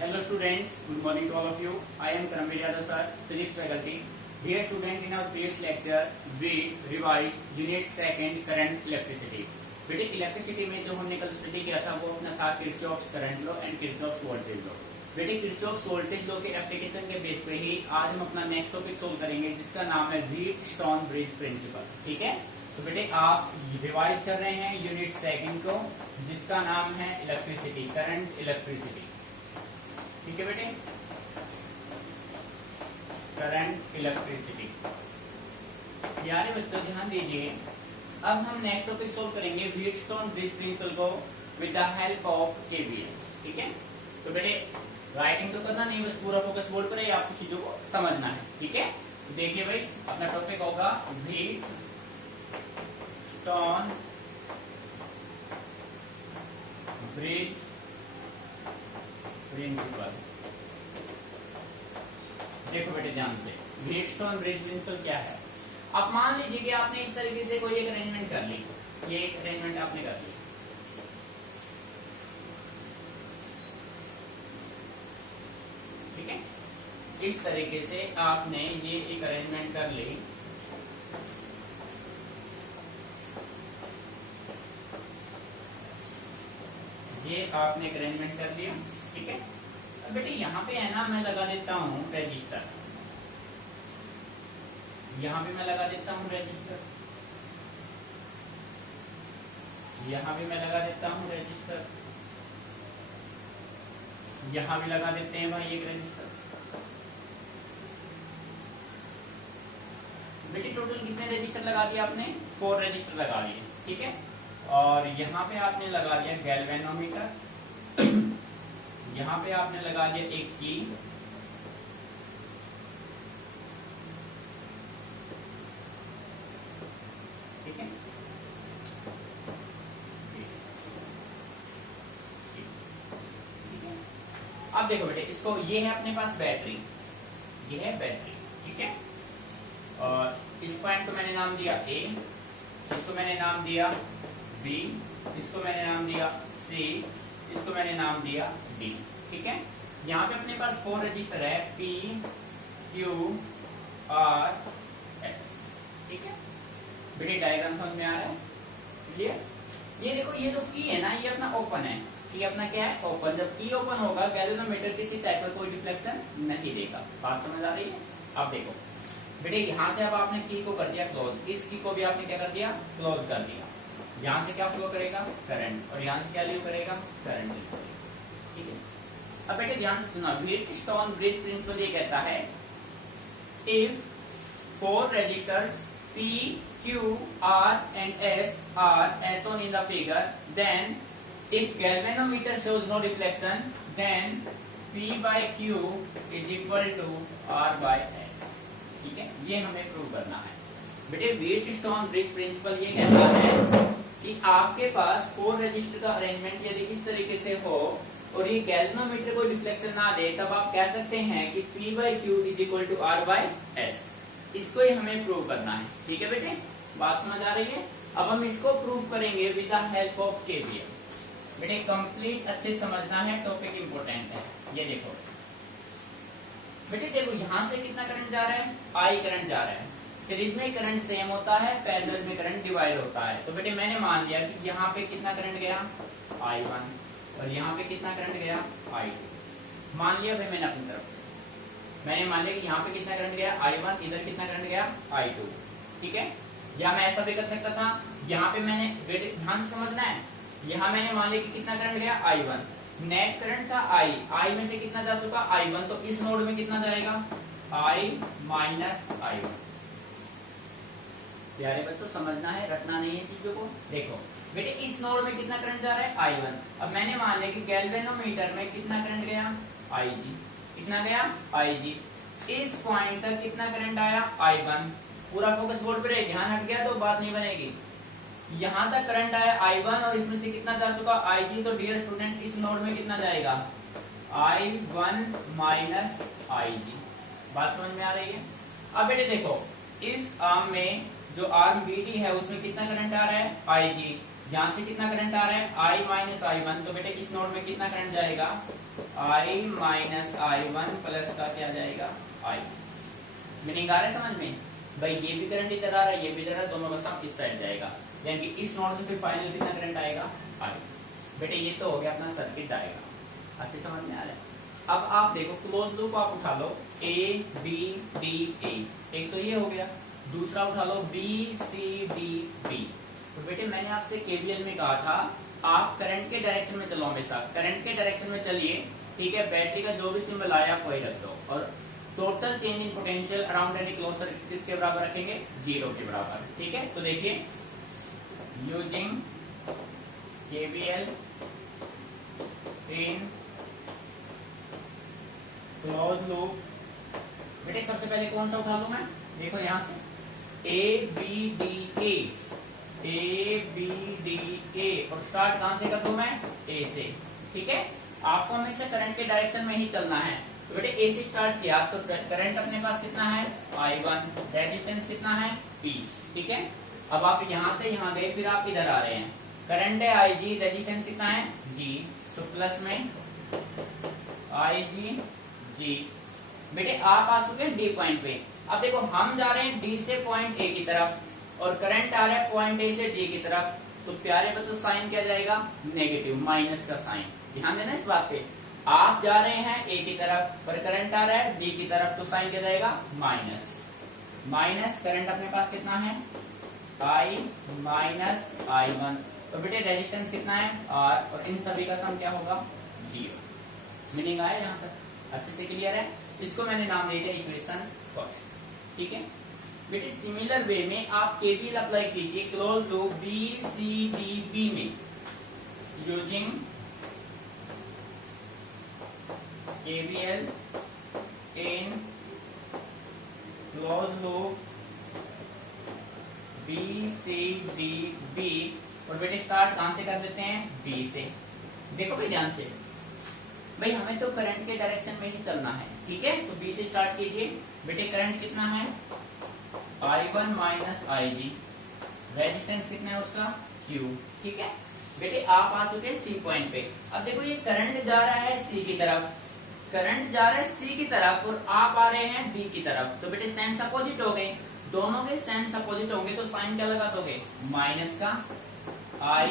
Hello students, good morning to all of you. I am Karamveer Yadav sir, physics faculty. Dear student, in our previous lecture we revised unit second current electricity. बेटे electricity में जो हमने कल study किया था वो अपना था Kirchhoff's current law and Kirchhoff's voltage law. बेटे किरचॉफ्स वोल्टेज लॉ के एप्लीकेशन के बेस पे ही आज हम अपना नेक्स्ट टॉपिक सोल्व करेंगे जिसका नाम है व्हीटस्टोन ब्रिज प्रिंसिपल। ठीक है, तो बेटे आप रिवाइज कर रहे हैं यूनिट सेकंड को जिसका नाम है इलेक्ट्रिसिटी, करंट इलेक्ट्रिसिटी। ठीक है बेटे, करंट इलेक्ट्रिसिटी। प्यारे बच्चों ध्यान दीजिए, अब हम नेक्स्ट टॉपिक सोल्व करेंगे व्हीटस्टोन ब्रिज प्रिंसिपल को with the help of KVL. ठीक है, तो बेटे राइटिंग तो करना नहीं, बस पूरा फोकस बोर्ड पर ही आपको चीजों को समझना है। ठीक है, तो देखिए भाई अपना टॉपिक होगा व्हीटस्टोन ब्रिज प्रिंसिपल। देखो बेटे ध्यान से, व्हीटस्टोन ब्रिज प्रिंसिपल क्या है। अब मान लीजिए कि आपने इस तरीके से कोई एक अरेंजमेंट कर ली, ये एक अरेंजमेंट आपने कर ली। ठीक है, इस तरीके से आपने ये एक अरेंजमेंट कर ली। ये आपने एक अरेंजमेंट कर लिया। ठीक है, अब बेटे यहाँ पे है ना, मैं लगा देता हूं रजिस्टर, यहां भी मैं लगा देता हूं रजिस्टर, यहां भी मैं लगा देता हूं रजिस्टर, यहां भी लगा देते हैं भाई एक रजिस्टर। बेटी टोटल कितने रजिस्टर लगा दिए आपने? 4 रजिस्टर लगा लिए। ठीक है, और यहाँ पे आपने लगा दिया गैल्वेनोमीटर, यहाँ पे आपने लगा दिया एक की, ठीक है। अब देखो बेटे, इसको ये है अपने पास बैटरी, ये है बैटरी। ठीक है, और इस पॉइंट को मैंने नाम दिया ए, इसको मैंने नाम दिया बी, इसको मैंने नाम दिया सी, इसको मैंने नाम दिया डी। ठीक है, यहाँ पे अपने पास 4 रजिस्टर है पी क्यू आर एस। ठीक है बेटे, डायग्राम समझ में आ रहा है? क्लियर? ये देखो, ये जो की है ना, ये अपना ओपन है। की अपना क्या है? ओपन। जब की ओपन होगा गैल्वेनोमीटर किसी टाइप का कोई रिफ्लेक्शन नहीं देगा। बात समझ आ रही है? अब देखो बेटे, यहाँ से अब आपने की को कर दिया क्लोज, इस की को भी आपने क्या कर दिया? क्लोज कर दिया। यहाँ से क्या फ्लो करेगा? करंट, और यहाँ से क्या लीव करेगा? करंट लीव करेगा। ठीक है, अब बेटे ध्यान से सुना, व्हीटस्टोन ब्रिज प्रिंसिपल ये कहता है if 4 registers P, Q, R and S are as shown in the figure, then if galvanometer shows no reflection, then P by Q is equal to R by S। ठीक है, ये हमें prove करना है। बेटे व्हीटस्टोन ब्रिज प्रिंसिपल ये कहता है कि आपके पास 4 रजिस्टर का अरेंजमेंट यदि इस तरीके से हो और ये गैल्वेनोमीटर को रिफ्लेक्शन ना दे, तब आप कह सकते हैं कि P by Q is equal to R by S। इसको ही हमें प्रूव करना है। ठीक है बेटे, बात समझ आ रही है? अब हम इसको प्रूव करेंगे with the help of KVL. बेटे कंप्लीट अच्छे समझना है, टॉपिक इंपॉर्टेंट है। ये देखो बेटे, देखो यहाँ से कितना करंट जा रहा है? I करंट जा रहा है। सीरीज में करंट सेम होता है, पैरेलल में करंट डिवाइड होता है। तो बेटे मैंने मान लिया कि यहाँ पे कितना करंट गया? I1, और यहाँ पे कितना करंट गया? I2। मान लिया भाई मैंने अपनी तरफ से, मैंने मान लिया कि यहाँ पे कितना करंट गया? I1, इधर कितना करंट गया? I2। ठीक है, या मैं ऐसा भी कर सकता था, यहाँ पे मैंने, बेटे ध्यान से समझना है, यहाँ मैंने मान लिया कि कितना करंट गया? I1, नेट करंट था I में से कितना जा चुका? I1, तो इस नोड में कितना जाएगा? I minus I1। प्यारे बच्चों समझना है, रटना नहीं है चीजों को। देखो बेटे, इस नोड में कितना करंट जा रहा है? I1। अब मैंने मान लिया कि गैल्वेनोमीटर में कितना करंट गया? Ig। कितना गया? Ig। इस पॉइंट तक कितना करंट आया? I1। पूरा फोकस बोर्ड पर है, ध्यान हट गया तो बात नहीं बनेगी। यहां तक करंट आया I1 और इसमें से कितना जा चुका? Ig। तो डियर स्टूडेंट इस नोड में कितना जाएगा? I1 minus Ig। बात समझ में आ रही है? अब बेटे देखो, इस आर्म में जो आर्म BD है उसमें कितना करंट आ रहा है? Ig। यहां से कितना करंट आ रहा है I माइनस I1, तो बेटे इस नोड में कितना करंट जाएगा I माइनस I1 प्लस का क्या जाएगा I। मीनिंग आ रहा है समझ में? भाई ये भी करंट इधर आ रहा है, ये भी इधर आ रहा है, दोनों का सम इस साइड जाएगा, यानी कि इस नोड में फिर फाइनल कितना करंट आएगा I। बेटे ये तो हो गया अपना सर्किट आएगा, अच्छे समझ में आ रहा है। अब आप देखो क्लोज लूप आप उठा लो A B D A, एक तो ये हो गया, दूसरा उठा लो B C D B। तो बेटे मैंने आपसे केवीएल में कहा था आप करंट के डायरेक्शन में चलो, हमेशा करंट के डायरेक्शन में चलिए, ठीक है। बैटरी का जो भी सिंबल आया आप वही रख दो, और total change in potential around any close circuit किसके बराबर रखेंगे 0 के बराबर, ठीक है। तो देखिए using KVL in close loop, बेटे सबसे पहले कौन सा उठा लूं मैं, देखो यहां से A B D A, A B D A, और स्टार्ट कहां से कर दूं मैं A से, ठीक है। आपको हमेशा करंट के डायरेक्शन में ही चलना है, तो बेटे A से स्टार्ट किया तो करंट अपने पास कितना है I1, रेजिस्टेंस कितना है E, ठीक है। अब आप यहां से यहां गए, फिर आप इधर आ रहे हैं, करंट है IG, रेजिस्टेंस कितना है G, तो प्लस में IG G। बेटे आप आ चुके हैं D पॉइंट पे, अब देखो हम जा रहे हैं D से पॉइंट A की तरफ और करंट आ रहा है पॉइंट A से D की तरफ, तो प्यारे बच्चों साइन क्या जाएगा नेगेटिव, माइनस का साइन, ध्यान देना इस बात पे। आप जा रहे हैं A की तरफ पर करंट आ रहा है D की तरफ, तो साइन क्या जाएगा माइनस, माइनस करंट अपने पास कितना है I माइनस I1, तो बेटे रेजिस्टेंस कितना है R, और इन सभी का सम क्या होगा 0। मीनिंग आया यहाँ तक अच्छे से क्लियर है? इसको मैंने नाम दे दिया इक्वेशन फर्स्ट, ठीक है। बेटे सिमिलर वे में आप केवीएल अप्लाई कीजिए close loop B C D B में, using KVL in close loop B C D B, और बेटे स्टार्ट कहां से कर देते हैं बी से। देखो भाई ध्यान से, भाई हमें तो करंट के डायरेक्शन में ही चलना है, ठीक है। तो बी से स्टार्ट कीजिए, बेटे करंट कितना है I1 माइनस IG, रेजिस्टेंस कितना है उसका Q, ठीक है। बेटे आप आ चुके हैं C पॉइंट पे, अब देखो ये करंट जा रहा है C की तरफ, करंट जा रहा है C की तरफ और आप आ रहे हैं B की तरफ, तो बेटे साइंस अपोजिट हो गए, दोनों के साइंस अपोजिट होंगे, तो साइन क्या लगा दोगे माइनस का I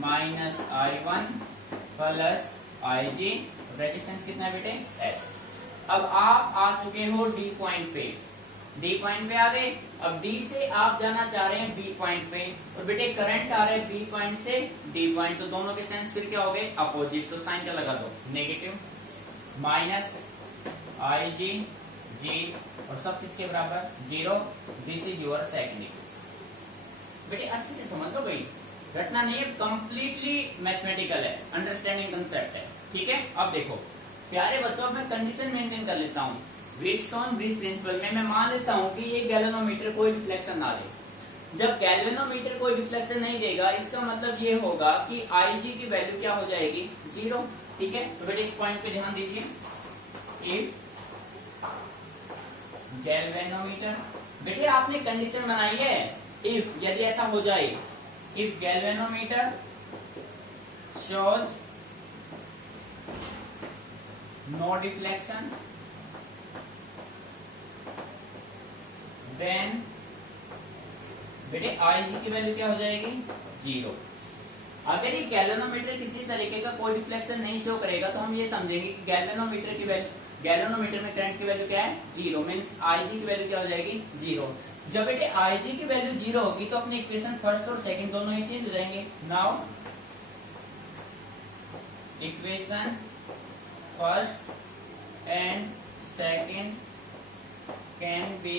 minus I1 plus IG, resistance कितना है बेटे S। अब आप आ चुके हो D पॉइंट पे, D पॉइंट पे आ गए, अब D से आप जाना चाह रहे हैं B पॉइंट पे, और बेटे करंट आ रहा है B पॉइंट से D पॉइंट, तो दोनों के साइंस फिर क्या हो गए अपोजिट, तो साइन क्या लगा दो नेगेटिव, माइनस IG G, और सब किसके बराबर 0। This is your second equation. बेटे अच्छे से समझ लो भाई, रटना नहीं है, कंप्लीटली मैथमेटिकल है, अंडरस्टैंडिंग कंसेप्ट है, ठीक है। अब देखो प्यारे बच्चों, मैं कंडीशन मेंटेन कर लेता हूँ, व्हीटस्टोन ब्रिज प्रिंसिपल में मैं मान लेता हूँ कि ये गैल्वेनोमीटर कोई रिफ्लेक्शन ना दे। जब गैल्वेनोमीटर कोई रिफ्लेक्शन नहीं देगा, इसका मतलब ये होगा कि IG की वैल्यू क्या हो जाएगी 0, ठीक है। तो बेटे इस पॉइंट पे ध्यान दीजिए, इफ गैल्वेनोमीटर, बेटे आपने कंडीशन बनाई है इफ, यदि ऐसा हो जाए, if galvanometer shows no deflection then बेटे IG की वैल्यू क्या हो जाएगी 0। अगर ये गैल्वेनोमीटर किसी तरीके का कोई डिफ्लेक्शन नहीं शो करेगा, तो हम ये समझेंगे कि गैल्वेनोमीटर की वैल्यू, गैल्वेनोमीटर में करंट की वैल्यू क्या है 0, मींस IG की वैल्यू क्या हो जाएगी 0। जब बेटे IG की वैल्यू 0 होगी, तो अपने इक्वेशन फर्स्ट और सेकंड दोनों ही चेंज हो जाएंगे। Now equation first and second can be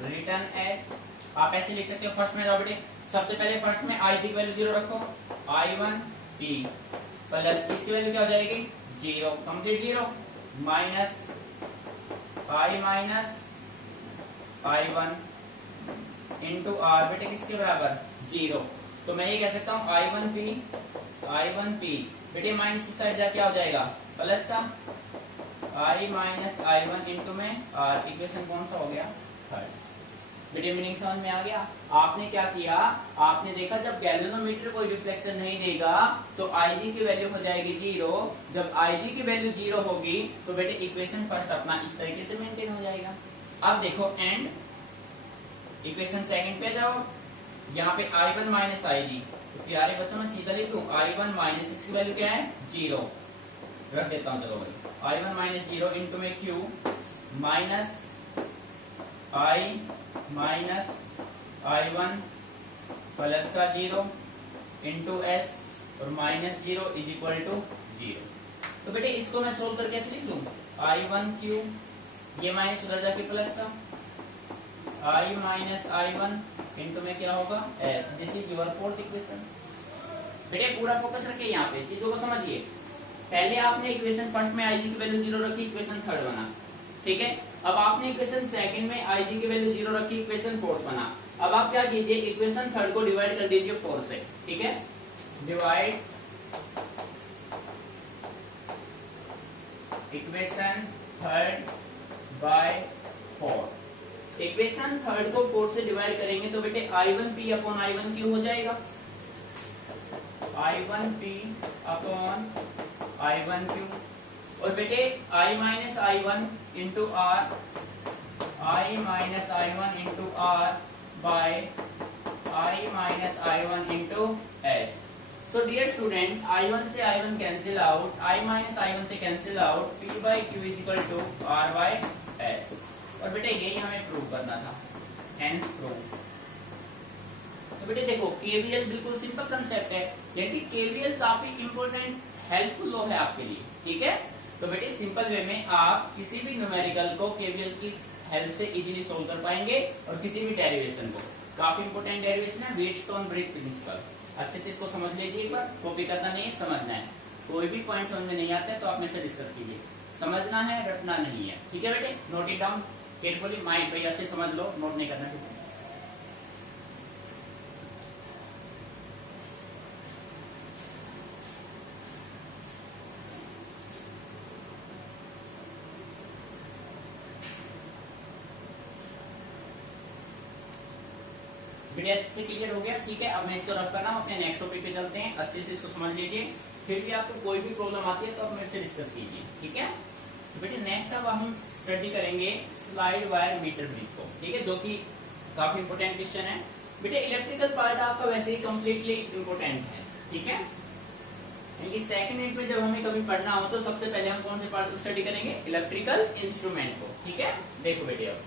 written as, आप ऐसे लिख सकते हो, फर्स्ट में जाओ बेटे, सबसे पहले फर्स्ट में IG की वैल्यू 0 रखो, I1 P प्लस इसकी वैल्यू क्या हो जाएगी 0, complete 0, minus I minus I1 into R, बेटे किसके बराबर 0। तो मैं ये कह सकता हूँ I1P, बेटे माइनस इस साइड जा क्या हो जाएगा प्लस का I माइनस I1 इंटू में R, इक्वेशन कौन सा हो गया थर्ड। बेटे मीनिंग समझ में आ गया। आपने क्या किया, आपने देखा जब गैल्वेनोमीटर कोई रिफ्लेक्शन नहीं देगा तो Ig की वैल्यू हो जाएगी 0। जब Ig की वैल्यू 0 होगी तो बेटे इक्वेशन फर्स्ट अपना इस तरीके से मेंटेन हो जाएगा। अब देखो एंड इक्वेशन सेकंड पे जाओ, यहाँ पे I1 माइनस Ig, तो प्यारे बच्चों में सीधा लिख दूं I1 माइनस इसकी वैल्यू क्या है 0, रख देता हूं। चलो भाई I1 माइनस 0 इंटू में Q minus I minus I1 plus का 0 इंटू S और माइनस 0 इज इक्वल टू 0। तो बेटे इसको मैं सोल्व करके कैसे लिख लूं, I1Q, ये माइनस उधर जाके प्लस का I माइनस I1 इंटू में क्या होगा S। This is your fourth equation. बेटे पूरा फोकस रखिए यहाँ पे, चीजों को समझिए। पहले आपने इक्वेशन फर्स्ट में Ig की वैल्यू 0 रखी, इक्वेशन थर्ड बना, ठीक है। अब आपने इक्वेशन सेकंड में Ig की वैल्यू 0 रखी, इक्वेशन फोर्थ बना। अब आप क्या कीजिए, इक्वेशन थर्ड को डिवाइड कर दीजिए 4 से, ठीक है। Divide equation third by 4। Equation third को 4 से डिवाइड करेंगे तो बेटे I1P अपॉन I1Q हो जाएगा। I1P अपॉन I1Q और बेटे I minus I1 into R, I minus I1 into R by I minus I1 into S। So dear student, I1 से I1 cancel out, I minus I1 से cancel out, P by Q is equal to R by S। और बेटे यही हमें prove करना था, hence prove. तो बेटे देखो केवीएल बिल्कुल सिंपल कंसेप्ट है, यदि केवीएल काफी इंपॉर्टेंट हेल्पफुल लो है आपके लिए, ठीक है। तो बेटे सिंपल वे में आप किसी भी न्यूमेरिकल को केवीएल की हेल्प से इजीली सोल्व कर पाएंगे और किसी भी डेरिवेशन को। काफी इंपॉर्टेंट डेरिवेशन है व्हीटस्टोन ब्रिज प्रिंसिपल, अच्छे से इसको समझ लीजिए एक बार, कॉपी करना नहीं है, समझना है। कोई भी पॉइंट समझ में नहीं आता है तो आप मेरे से डिस्कस कीजिए, समझना है रटना नहीं है, ठीक है बेटे। Note it down carefully, mind पे अच्छे समझ लो, नोट नहीं करना, ठीक है। वीडियो अच्छे से क्लियर हो गया, ठीक है। अब मैं इसको रख कर अपने नेक्स्ट टॉपिक पे चलते हैं, अच्छे से इसको समझ लीजिए। फिर भी आपको कोई भी प्रॉब्लम आती है तो आप मेरे से डिस्कस कीजिए, ठीक है। तो बेटे नेक्स्ट अब हम स्टडी करेंगे स्लाइड वायर मीटर ब्रिज को, ठीक है, जो कि काफी इंपोर्टेंट क्वेश्चन है। बेटे इलेक्ट्रिकल पार्ट आपका वैसे ही कम्प्लीटली इंपोर्टेंट है, ठीक है। यानी सेकंड यूनिट में जब हमें कभी पढ़ना हो तो सबसे पहले हम कौन से पार्ट को स्टडी करेंगे, इलेक्ट्रिकल इंस्ट्रूमेंट को, ठीक है। देखो बेटे अब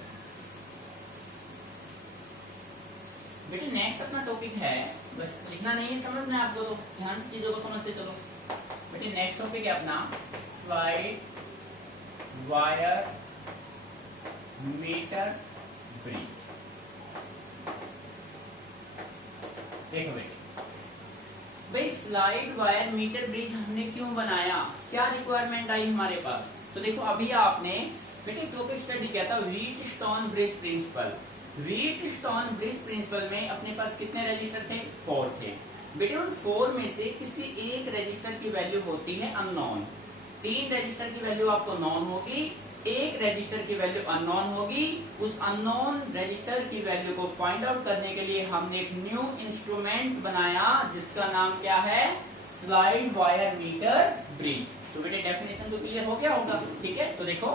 बेटे नेक्स्ट अपना टॉपिक है, बस लिखना नहीं है, समझना है आपको, तो ध्यान से चीजों को समझते चलो। बेटे नेक्स्ट टॉपिक है अपना स्लाइड वायर मीटर ब्रिज। देखो बेटे भाई स्लाइड वायर मीटर ब्रिज हमने क्यों बनाया, क्या रिक्वायरमेंट आई हमारे पास। तो देखो अभी आपने बेटे टॉपिक स्टडी किया था Wheatstone bridge principle. Wheatstone bridge principle में अपने पास कितने रजिस्टर थे, 4 थे। बेटे उन 4 में से किसी एक रजिस्टर की वैल्यू होती है अननोन। 3 रजिस्टर की वैल्यू आपको नॉन होगी, एक रजिस्टर की वैल्यू अननोन होगी। उस अननोन रजिस्टर की वैल्यू को फाइंड आउट करने के लिए हमने एक न्यू इंस्ट्रूमेंट बनाया जिसका नाम क्या है, स्लाइड वायर मीटर ब्रिज। तो बेटे डेफिनेशन तो क्लियर हो गया होगा, ठीक है। तो देखो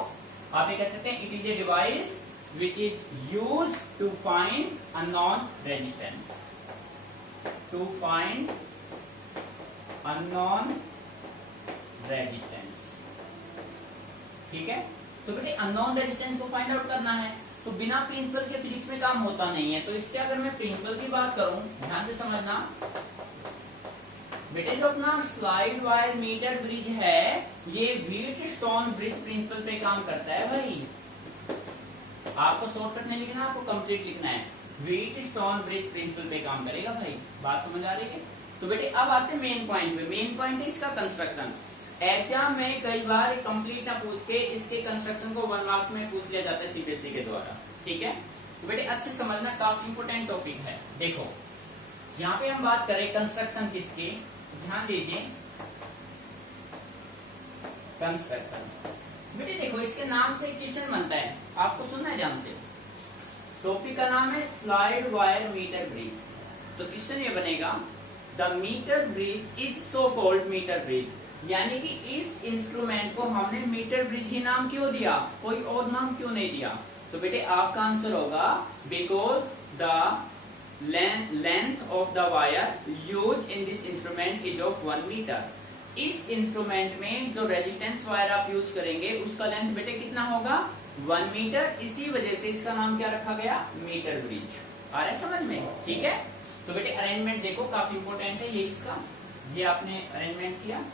आप ये कह सकते हैं, it is a device which is used to find unknown resistance, to find unknown resistance, ठीक है। तो बेटे अननोन रेजिस्टेंस को फाइंड आउट करना है, तो बिना प्रिंसिपल के फिजिक्स में काम होता नहीं है। तो इसके अगर मैं प्रिंसिपल की बात करूं, ध्यान से समझना बेटे, जो अपना स्लाइड वायर मीटर ब्रिज है ये व्हीटस्टोन ब्रिज प्रिंसिपल पे काम करता है भाई। आपको शॉर्टकट नहीं लिखना, आपको कंप्लीट लिखना है। व्हीटस्टोन ब्रिज प्रिंसिपल पे काम करेगा भाई, बात समझ आ रही है। तो बेटे अब आते हैं मेन पॉइंट पे। मेन पॉइंट है इसका कंस्ट्रक्शन। एग्जाम में कई बार कंप्लीट ना पूछ के इसके कंस्ट्रक्शन को 1 मार्क्स में पूछ लिया जाता है सीबीएसई के द्वारा, ठीक है। तो बेटे अच्छे समझना, काफी इंपोर्टेंट टॉपिक है। देखो यहाँ पे हम बात करें कंस्ट्रक्शन किसकी, ध्यान दीजिए कंस्ट्रक्शन। बेटे देखो इसके नाम से क्वेश्चन बनता है, आपको सुनना है ध्यान से। टॉपिक का नाम है स्लाइड वायर मीटर ब्रिज। तो क्वेश्चन ये बनेगा, the metre bridge is so called metre bridge, यानी कि इस इंस्ट्रूमेंट को हमने मीटर ब्रिज ही नाम क्यों दिया, कोई और नाम क्यों नहीं दिया। तो बेटे आपका आंसर होगा because the length of the wire use in this instrument is of 1 metre. इस इंस्ट्रूमेंट में जो रेजिस्टेंस वायर आप यूज करेंगे उसका लेंथ बेटे कितना होगा, 1 मीटर। इसी वजह से इसका नाम क्या रखा गया, मीटर ब्रिज। आ रहा है समझ में, ठीक है। तो बेटे अरेंजमेंट देखो काफी इंपॉर्टेंट है ये इसका, ये आपने अरेंजमेंट किया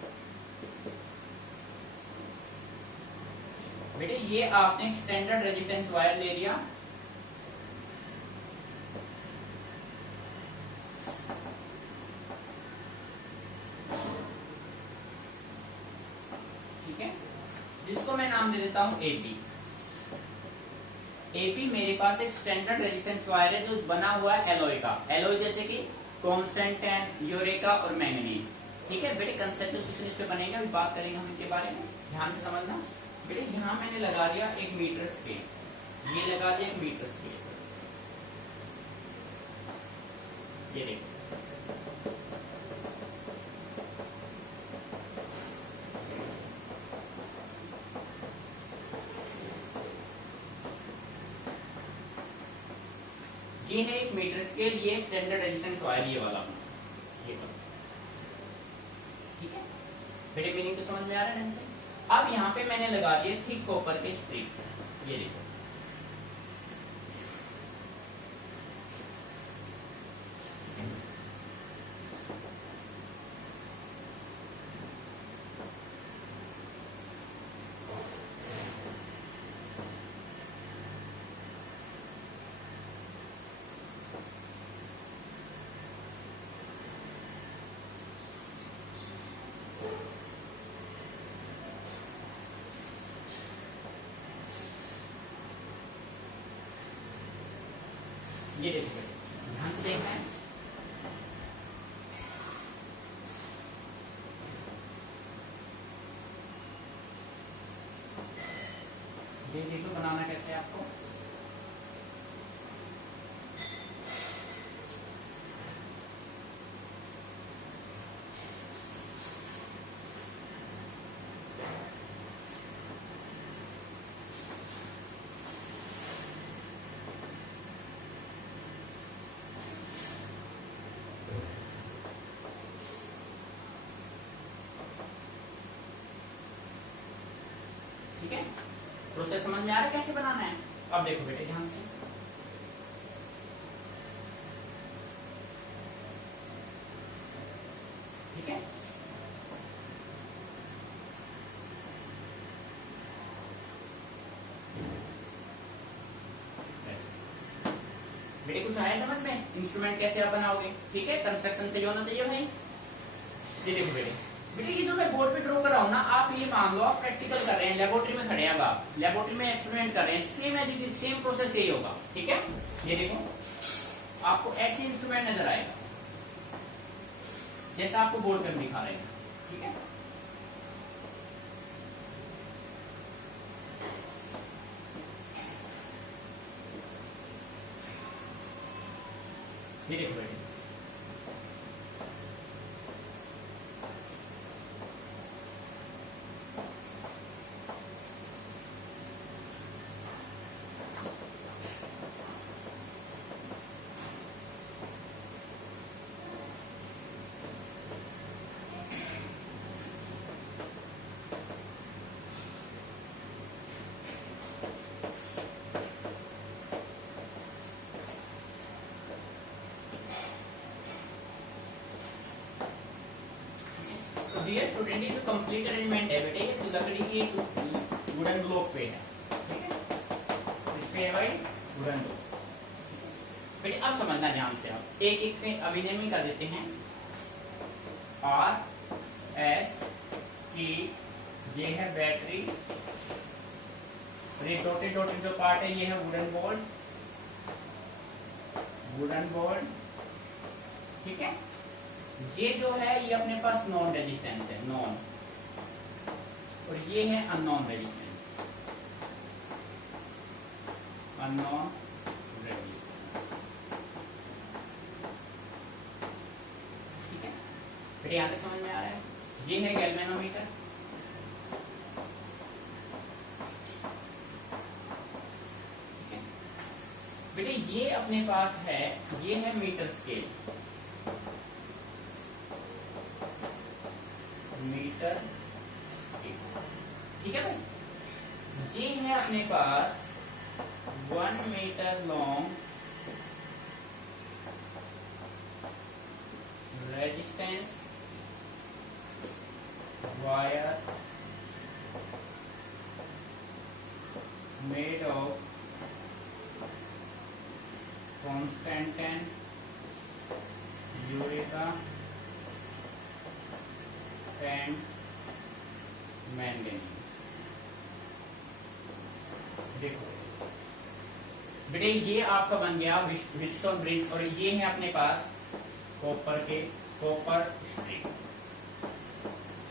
बेटे, ये आपने स्टैंडर्ड रेजिस्टेंस वायर ले लिया, ठीक है, जिसको मैं नाम दे देता हूं एपी। एपी मेरे पास एक स्टैंडर्ड रेजिस्टेंस वायर है जो बना हुआ है एलॉय का, एलॉय जैसे कि कॉन्स्टेंटाइन, यूरेका और मैंगनीज, ठीक है बेटे। कंसेप्ट इस पे बनेगा, अभी बात करेंगे हम इनके बारे में, ध्यान से समझना बेटे। यहां मैंने लगा दिया एक मीटर स्केल, ये लगा दिया एक मीटर स्केल, ये देखो ये है एक मीटर स्केल, ये स्टैंडर्ड रेजिस्टेंस वायर ये वाला, ये वाला, ठीक है बेटे। मीनिंग तो समझ में आ रहा है ढंग से। अब यहाँ पे मैंने लगा दिए थिक कॉपर के स्ट्रिप, ये देखो ये देखो ध्यान से देखना है। ये देखो बनाना कैसे है आपको, ठीक है। प्रोसेस समझ में आ रहा है कैसे बनाना है। अब देखो बेटे ध्यान से, ठीक है। बेटे कुछ आया समझ में, इंस्ट्रूमेंट कैसे आप बनाओगे, ठीक है। कंस्ट्रक्शन से जो होना चाहिए भाई, ये देखो बेटे, बेटे ये जो मैं बोर्ड पे ड्रॉ कर रहा हूँ ना, आप ये मान लो आप प्रैक्टिकल कर रहे हैं, लेबोरेटरी में खड़े हैं, आप लेबोरेटरी में एक्सपेरिमेंट कर रहे हैं, सेम एज सेम प्रोसेस यही होगा, ठीक है। ये देखो आपको ऐसे इंस्ट्रूमेंट नजर आएगा जैसा आपको बोर्ड पे हम दिखा रहे हैं, ठीक है। ये देखो बेटे, डियर स्टूडेंट, ये जो कंप्लीट अरेंजमेंट है बेटे, ये लकड़ी की एक वुडन ब्लॉक पे है, ठीक है। इस पे है भाई वुडन ब्लॉक बेटे। अब समझना ध्यान से, आप एक एक पे अभिनय कर देते हैं। आर एस की ये है बैटरी, ये टोटल टोटल जो पार्ट है ये है वुडन बोर्ड, वुडन बोर्ड, ठीक है। ये जो है ये अपने पास नॉन रेजिस्टेंस है, नॉन, और ये है अननोन रेजिस्टेंस, अननोन रेजिस्टेंस। बेटे यहाँ तक समझ में आ रहा है? ये है गैल्वेनोमीटर, बेटे ये अपने पास है, ये है मीटर स्केल, मीटर स्केल, ठीक है भाई। ये है अपने पास 1 metre long resistance wire made of Constantan, eureka and manganese. देखो बेटे ये आपका बन गया व्हीटस्टोन ब्रिज, और ये है अपने पास copper string,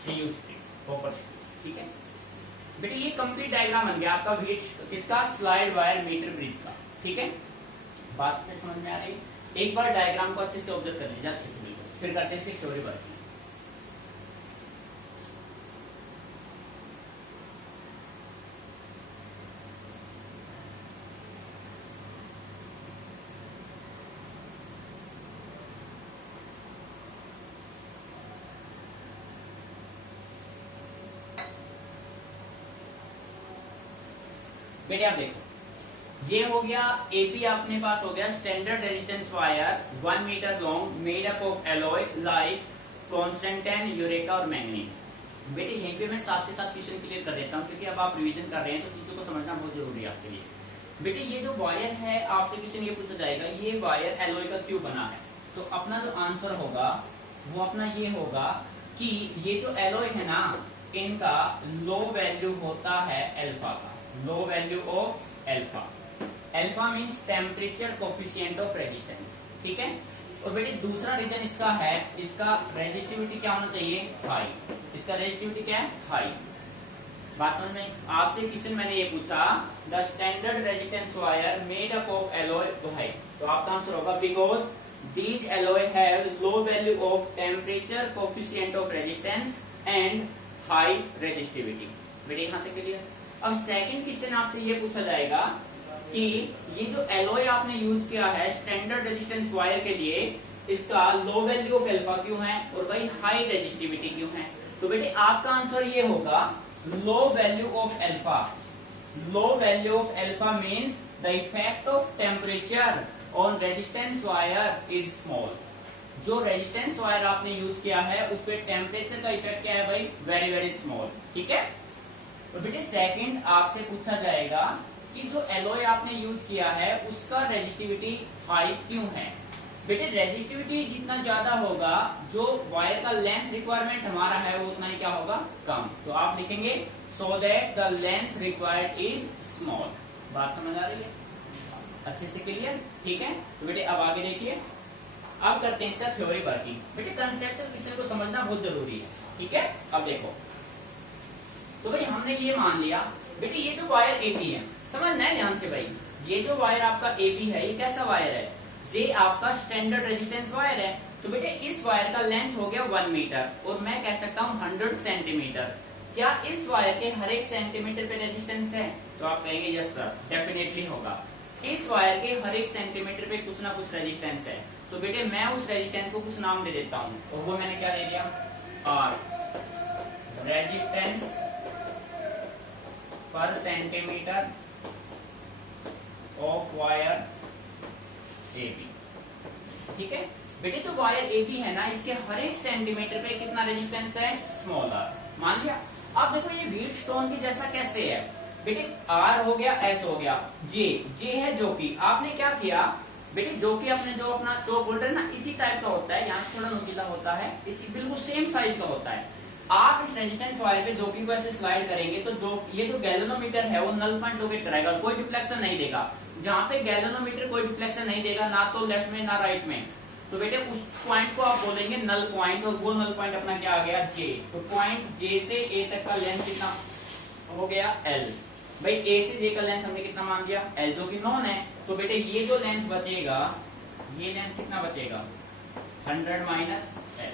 CU string, copper string, ठीक है बेटे। ये कंप्लीट डायग्राम बन गया आपका इसका स्लाइड वायर मीटर ब्रिज का, ठीक है। बात से समझ में आ रही है? एक बार डायग्राम को अच्छे से ऑब्जर्व कर लीजिए, अच्छे से बिल्कुल, फिर करते हैं इसकी थ्योरी वर्किंग। बेटे आप देखो, ये हो गया एपी, अपने पास हो गया standard resistance wire 1 metre long made up of alloy like constantan, eureka और मैंगनीज। बेटे यहीं पे मैं साथ के साथ क्वेश्चन क्लियर कर देता हूँ, क्योंकि अब आप रिवीजन कर रहे हैं तो चीजों को समझना बहुत जरूरी है आपके लिए। बेटे ये जो वायर है, आपसे क्वेश्चन ये पूछा जाएगा ये वायर एलॉय का क्यों बना है, तो अपना जो आंसर होगा वो अपना ये होगा कि ये जो एलॉय है ना, इनका लो वैल्यू होता है अल्फा का, low value of alpha. Alpha means temperature coefficient of resistance, ठीक है। और बेटे दूसरा रीजन इसका है, इसका रेजिस्टिविटी क्या होना चाहिए, हाई। इसका रेजिस्टिविटी क्या है, हाई। बात समझ में? आपसे क्वेश्चन मैंने ये पूछा, the standard resistance wire made up of alloy high, तो आपका आंसर होगा because these alloy have low value of temperature coefficient of resistance and high resistivity. बेटे यहां तक क्लियर? अब सेकंड क्वेश्चन आपसे ये पूछा जाएगा कि ये जो एलॉय आपने यूज किया है स्टैंडर्ड रेजिस्टेंस वायर के लिए, इसका लो वैल्यू ऑफ अल्फा क्यों है और भाई हाई रेजिस्टिविटी क्यों है। तो बेटे आपका आंसर ये होगा low value of alpha. Low value of alpha means the effect of temperature on resistance wire is small. जो रेजिस्टेंस वायर आपने यूज किया है उस पर टेम्परेचर का इफेक्ट क्या है भाई, वेरी वेरी स्मॉल, ठीक है। तो बेटे सेकंड आपसे पूछा जाएगा कि जो एलॉय आपने यूज किया है उसका रेजिस्टिविटी हाई क्यों है। बेटे रेजिस्टिविटी जितना ज्यादा होगा, जो वायर का लेंथ रिक्वायरमेंट हमारा है वो उतना ही क्या होगा, कम। तो आप लिखेंगे so that the length required is small. बात समझ आ रही है? अच्छे से क्लियर, ठीक है। तो बेटे अब आगे देखिए, अब करते हैं इसका थ्योरी वर्किंग। बेटे कंसेप्ट क्वेश्चन को समझना बहुत जरूरी है, ठीक है। अब देखो, तो भाई हमने ये मान लिया बेटे ये जो वायर एपी है, समझना है ध्यान से भाई, ये जो वायर आपका एपी है ये कैसा वायर है, ये आपका स्टैंडर्ड रेजिस्टेंस वायर है। तो बेटे इस वायर का लेंथ हो गया 1 मीटर और मैं कह सकता हूँ 100 सेंटीमीटर। क्या इस वायर के हर एक सेंटीमीटर पे रेजिस्टेंस है? तो आप कहेंगे यस सर, डेफिनेटली होगा। इस वायर के हर एक सेंटीमीटर पे कुछ ना कुछ रेजिस्टेंस है। तो बेटे मैं उस रेजिस्टेंस को कुछ नाम दे देता हूँ, और वो मैंने क्या दे दिया, आर, रेजिस्टेंस पर सेंटीमीटर ऑफ वायर एबी, ठीक है। बेटे जो वायर एबी है ना, इसके हर एक सेंटीमीटर पे कितना रेजिस्टेंस है, स्मॉल आर, मान लिया। अब देखो ये व्हीटस्टोन की जैसा कैसे है बेटे, आर हो गया, एस हो गया, जे है जो कि आपने क्या किया बेटे, जो कि अपने जो अपना चौक होल्डर ना इसी टाइप का होता है, यहाँ थोड़ा नुकीला होता है, इसी बिल्कुल सेम साइज का होता है। आप इस रेजिस्टेंस वायर पे जोकी को ऐसे स्लाइड करेंगे तो जो ये जो गैल्वेनोमीटर है वो नल पॉइंट लोकेट कराएगा, कोई डिफ्लेक्शन नहीं देगा। जहां पे गैल्वेनोमीटर कोई डिफ्लेक्शन नहीं देगा, ना तो लेफ्ट में ना राइट में, तो बेटे उस पॉइंट को आप बोलेंगे नल पॉइंट, और वो नल पॉइंट अपना क्या आ गया, जे। तो पॉइंट जे से ए तक का लेंथ कितना हो गया, एल। भाई ए से जे का लेंथ हमने कितना मान दिया, एल, जो कि नॉन है। तो बेटे ये जो लेंथ बचेगा, ये लेंथ कितना बचेगा, 100 minus L.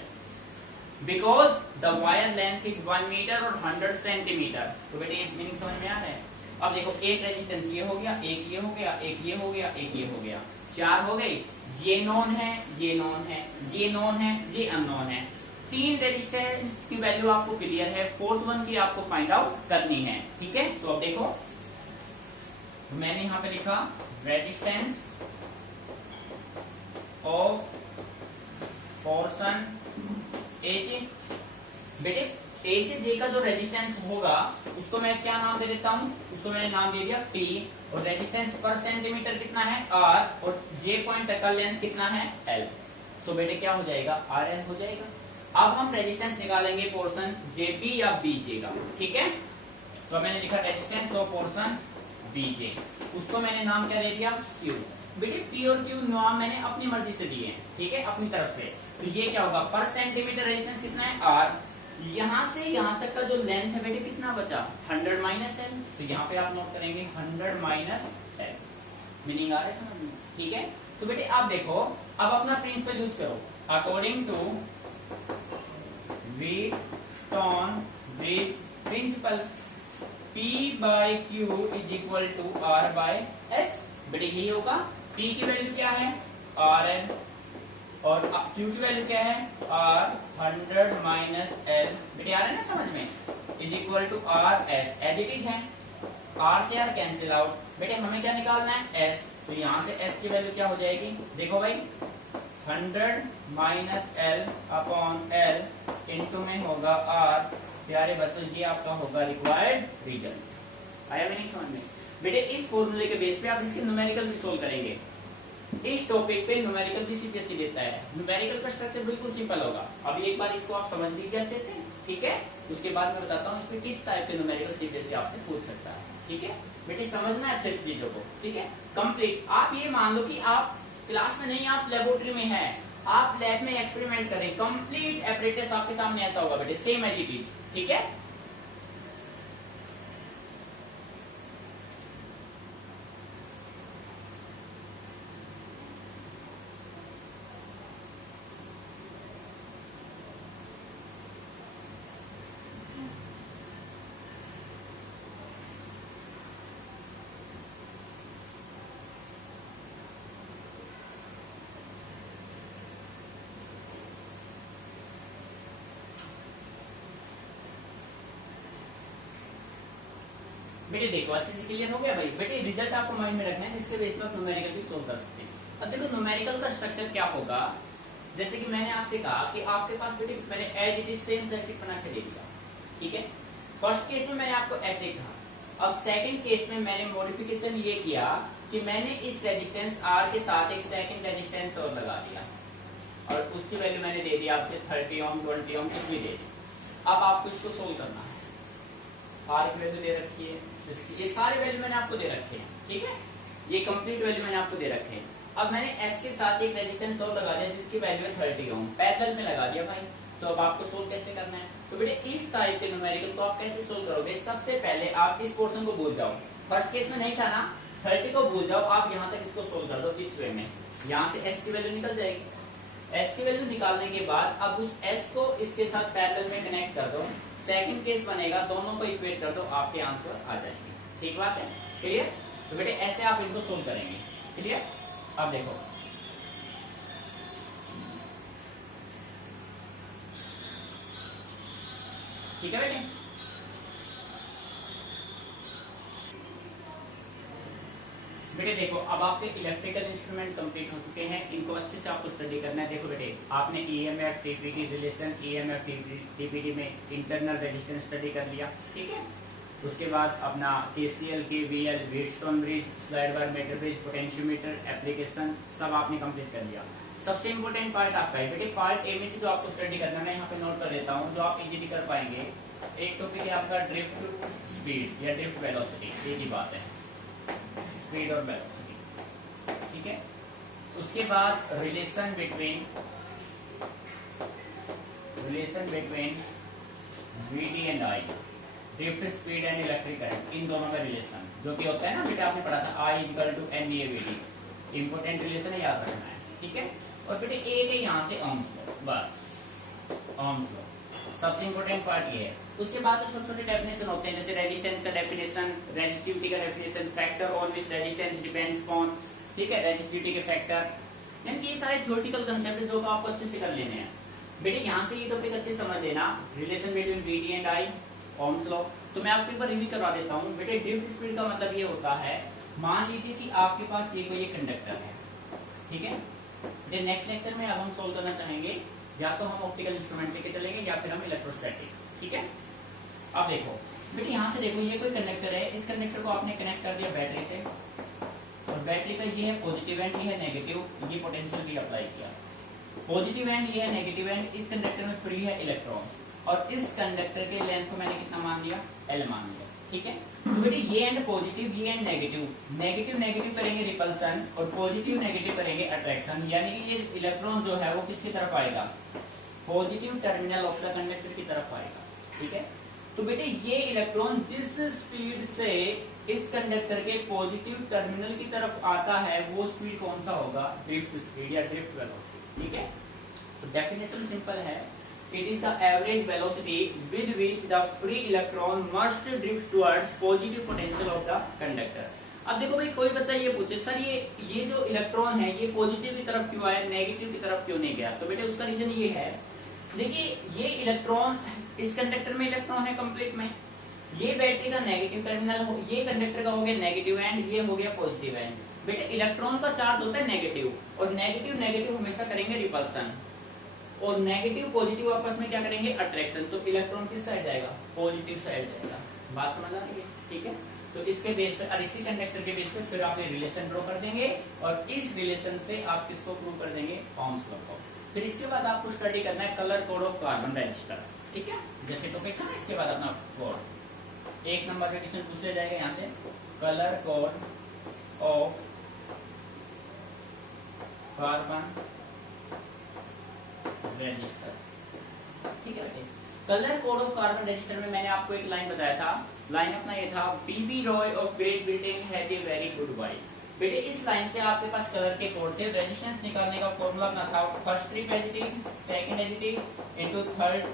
Because the wire length is 1 metre or 100 centimetre. तो बेटे मीनिंग समझ में आ रहा है। अब देखो एक रेजिस्टेंस ये हो गया, एक ये हो गया, एक ये हो गया, एक ये हो गया, 4 हो गई। ये नॉन है, ये नॉन है, ये नॉन है, ये अननोन है। 3 रेजिस्टेंस की वैल्यू आपको क्लियर है, फोर्थ वन की आपको फाइंड आउट करनी है। ठीक है, तो अब देखो तो मैंने यहां पे लिखा रेजिस्टेंस ऑफ पोर्शन ए के। बेटे ए से जे का जो रेजिस्टेंस होगा उसको मैं क्या नाम दे देता हूं, उसको मैंने नाम दे दिया टी, और रेजिस्टेंस पर सेंटीमीटर कितना है आर, और जे पॉइंट तक का लेंथ कितना है एल। सो बेटे क्या हो जाएगा आर एल हो जाएगा। अब हम रेजिस्टेंस निकालेंगे पोर्शन जेपी या बीजे का। ठीक है, तो मैंने लिखा रेजिस्टेंस ऑफ पोर्शन बीजे, उसको मैंने नाम क्या दे दिया क्यू। बेटे पी और क्यू नाम मैंने अपनी मर्जी से दिए, ठीक है, अपनी तरफ से। तो ये क्या होगा पर सेंटीमीटर रेजिस्टेंस कितना है आर, यहां से यहां तक का जो लेंथ है बेटे कितना बचा 100 माइनस एल। तो यहाँ पे आप नोट करेंगे 100 माइनस एल। मीनिंग आ रहा है समझ में? ठीक है, तो बेटे आप देखो अब अपना प्रिंसिपल यूज करो। According to Wheatstone bridge principle P by Q is equal to R by S। बेटे यही होगा, P की वैल्यू क्या है RN और Q की वैल्यू क्या है R 100 माइनस L। बेटे आ रहा है ना समझ में, is equal to RS। As it is है, R से R कैंसिल आउट। बेटे हमें क्या निकालना है S, तो यहाँ से S की वैल्यू क्या हो जाएगी देखो भाई 100 minus L upon L into में होगा R। प्यारे बच्चों ये आपका होगा रिक्वायर्ड रिजल्ट। आया नहीं समझ में? बेटे इस फॉर्मूले के बेस पे आप इसके न्यूमेरिकल भी सोल्व करेंगे। इस टॉपिक पे न्यूमेरिकल भी सीपीएससी देता है। न्यूमेरिकल का स्ट्रक्चर बिल्कुल सिंपल होगा। अभी एक बार इसको आप समझ लीजिए अच्छे से, ठीक है, उसके बाद मैं बताता हूँ इसमें किस टाइप के न्यूमेरिकल सीपीएससी आपसे पूछ सकता है। ठीक है बेटे, समझना अच्छे से चीजों को। ठीक है, कंप्लीट। आप ये मान लो कि आप क्लास में नहीं, आप लेबोरेटरी में है, आप लैब में एक्सपेरिमेंट करें, कंप्लीट एपरेटस आपके सामने ऐसा होगा बेटे, सेम एज इट इज। ठीक है, बेटे देखो अच्छे से क्लियर हो गया भाई। बेटे रिजल्ट आपको माइंड में रखना है, जिसके बेस पर आप न्यूमेरिकल भी सोल्व कर सकते हैं। अब देखो न्यूमेरिकल का स्ट्रक्चर क्या होगा, जैसे कि मैंने आपसे कहा कि आपके पास बेटे मैंने as it is same circuit बना के दे दिया। ठीक है, फर्स्ट केस में मैंने आपको ऐसे कहा। अब सेकंड केस में मैंने मॉडिफिकेशन ये किया कि मैंने इस रेजिस्टेंस R के साथ एक सेकंड रेजिस्टेंस और लगा दिया, और उसकी वैल्यू मैंने दे दी आपसे 30 ओम 20 ओम कुछ भी दे दी। अब आपको इसको सोल्व करना है। R की वैल्यू दे रखी है, ये सारे वैल्यू मैंने आपको दे रखे हैं। ठीक है, ये कंप्लीट वैल्यू मैंने आपको दे रखे हैं। अब मैंने S के साथ एक रेजिस्टेंस और लगा दिया जिसकी वैल्यू है 30 ओम, पैरेलल में लगा दिया भाई। तो अब आपको सोल्व कैसे करना है, तो बेटे इस टाइप के न्यूमेरिकल को आप कैसे सोल्व करोगे। सबसे पहले आप इस पोर्शन को भूल जाओ, फर्स्ट केस में नहीं था ना, 30 को भूल जाओ, आप यहाँ तक इसको सोल्व कर दो इस वे में। यहाँ से S की वैल्यू निकल जाएगी। S की वैल्यू निकालने के बाद अब उस S को इसके साथ पैरेलल में कनेक्ट कर दो, सेकंड केस बनेगा, दोनों को इक्वेट कर दो, आपके आंसर आ जाएंगे। ठीक बात है, क्लियर? तो बेटे ऐसे आप इनको सोल्व करेंगे। क्लियर? अब देखो ठीक है बेटे, बेटे देखो अब आपके इलेक्ट्रिकल इंस्ट्रूमेंट कंप्लीट हो चुके हैं, इनको अच्छे से आपको स्टडी करना है। देखो बेटे आपने EMF TPD relation, EMF TPD में इंटरनल रेजिस्टेंस स्टडी कर लिया। ठीक है, उसके बाद अपना KCL, KVL, Wheatstone bridge, slide bar metre bridge, potentiometer application सब आपने कंप्लीट कर लिया। सबसे इंपॉर्टेंट पार्ट आपका है बेटे पार्ट ए में से जो आपको स्टडी करना है, मैं यहाँ पे नोट कर देता हूँ, जो आप इजीली कर पाएंगे। एक टॉपिक है आपका ड्रिफ्ट स्पीड या ड्रिफ्ट वेलोसिटी, एक ही बात है, स्पीड और वेलोसिटी। ठीक है, उसके बाद relation between VD and I, drift speed and electric current, इन दोनों का रिलेशन जो कि होता है ना बेटा, आपने पढ़ा था I equal to N A V D, important relation है, याद रखना है। ठीक है, और बेटे एक है यहाँ से ओम्स में, बस ओम्स लॉ, सबसे इंपॉर्टेंट पार्ट ये है। उसके बाद तो छोटे छोटे डेफिनेशन होते हैं, जैसे रेजिस्टेंस का डेफिनेशन, रेजिस्टिविटी का definition, factor on which resistance depends on, ठीक है, रेजिस्टिविटी के फैक्टर, यानी कि ये सारे थ्योरेटिकल कंसेप्ट जो आपको अच्छे से कर लेने हैं। बेटे यहाँ से ये टॉपिक अच्छे समझ लेना, relation between VD and I, Ohm's law. तो मैं आपको एक बार रिव्यू करवा देता हूँ। बेटे ड्रिफ्ट स्पीड का मतलब ये होता है, मान लीजिए कि आपके पास ये कोई कंडक्टर है, ठीक है। बेटे नेक्स्ट लेक्चर में अब हम सोल्व करना चाहेंगे, या तो हम ऑप्टिकल इंस्ट्रूमेंट लेके चलेंगे या फिर हम इलेक्ट्रोस्टैटिक, ठीक है। अब देखो बेटे यहाँ से देखो, ये कोई कंडक्टर है, इस कंडक्टर को आपने कनेक्ट कर दिया बैटरी से, और बैटरी का ये है पॉजिटिव एंड, ये है नेगेटिव, ये पोटेंशियल भी अप्लाई किया। पॉजिटिव एंड ये है नेगेटिव एंड, इस कंडक्टर में फ्री है इलेक्ट्रॉन, और इस कंडक्टर के लेंथ को मैंने कितना मान दिया, L मान दिया, ठीक है। तो बेटे ये एंड पॉजिटिव, ये एंड नेगेटिव, नेगेटिव नेगेटिव करेंगे रिपल्सन, और पॉजिटिव नेगेटिव करेंगे अट्रैक्शन, यानी कि ये इलेक्ट्रॉन जो है वो किसकी तरफ आएगा, positive terminal of the conductor की तरफ आएगा, ठीक है। तो बेटे ये इलेक्ट्रॉन जिस स्पीड से इस कंडक्टर के पॉजिटिव टर्मिनल की तरफ आता है, वो स्पीड कौन सा होगा, ड्रिफ्ट स्पीड या ड्रिफ्ट वेलोसिटी, ठीक है। तो डेफिनेशन सिंपल है, it is the average velocity with which the free electron must drift towards positive potential of the conductor. अब देखो भाई, कोई बच्चा ये पूछे सर ये जो इलेक्ट्रॉन है ये पॉजिटिव की तरफ क्यों आया, नेगेटिव की तरफ क्यों नहीं गया, तो बेटे उसका रीजन ये है, देखिए ये इलेक्ट्रॉन, इस कंडक्टर में इलेक्ट्रॉन है कंप्लीट में, ये बैटरी का नेगेटिव टर्मिनल हो, ये कंडक्टर का हो गया नेगेटिव एंड, ये हो गया पॉजिटिव एंड। बेटे इलेक्ट्रॉन का चार्ज होता है नेगेटिव, और नेगेटिव नेगेटिव हमेशा करेंगे रिपल्सन, और नेगेटिव पॉजिटिव आपस में क्या करेंगे, अट्रैक्शन। तो इलेक्ट्रॉन किस साइड जाएगा, पॉजिटिव साइड जाएगा। बात समझ आ रही है, ठीक है। तो इसके बेस पर और इसी कंडक्टर के बेस पर फिर आप ये रिलेशन ड्रॉ कर देंगे, और इस रिलेशन से आप किसको प्रूव कर देंगे, ओम्स लॉ को। फिर इसके बाद आपको स्टडी करना है colour code of carbon register, ठीक है। जैसे टॉपिक था ना, इसके बाद अपना कोड 1 नंबर पे क्वेश्चन पूछ लिया जाएगा यहाँ से, colour code of carbon register, ठीक है। Colour code of carbon register में मैंने आपको एक लाइन बताया था, लाइन अपना ये था, B B Roy of Great Britain had a very good wife. बेटे इस लाइन से आपके पास कलर के कोड थे, रेजिस्टेंस निकालने का फॉर्मूला अपना था, first trip additive, second additive into third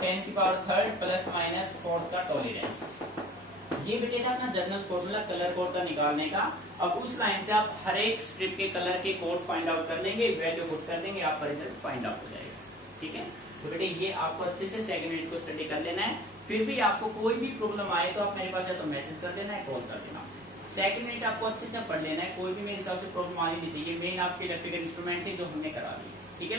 10 की power third plus minus fourth का टॉलरेंस। ये बेटे था अपना जनरल फॉर्मूला कलर कोड का निकालने का। अब उस लाइन से आप हर एक स्ट्रिप के कलर के कोड फाइंड आउट कर लेंगे, वैल्यू पुट कर देंगे, आपका रिजल्ट फाइंड आउट हो जाएगा, ठीक है। तो बेटे ये आपको अच्छे से सेकंड यूनिट को स्टडी कर लेना है। फिर भी आपको कोई भी प्रॉब्लम आए तो आप मेरे पास या तो मैसेज कर देना है, कॉल कर देना। सेकंड यूनिट आपको अच्छे से पढ़ लेना है, कोई भी मेरे हिसाब से प्रॉब्लम आ ही नहीं चाहिए। मेन आपके इलेक्ट्रिकल इंस्ट्रूमेंट है जो हमने करा दी, ठीक है बेटा।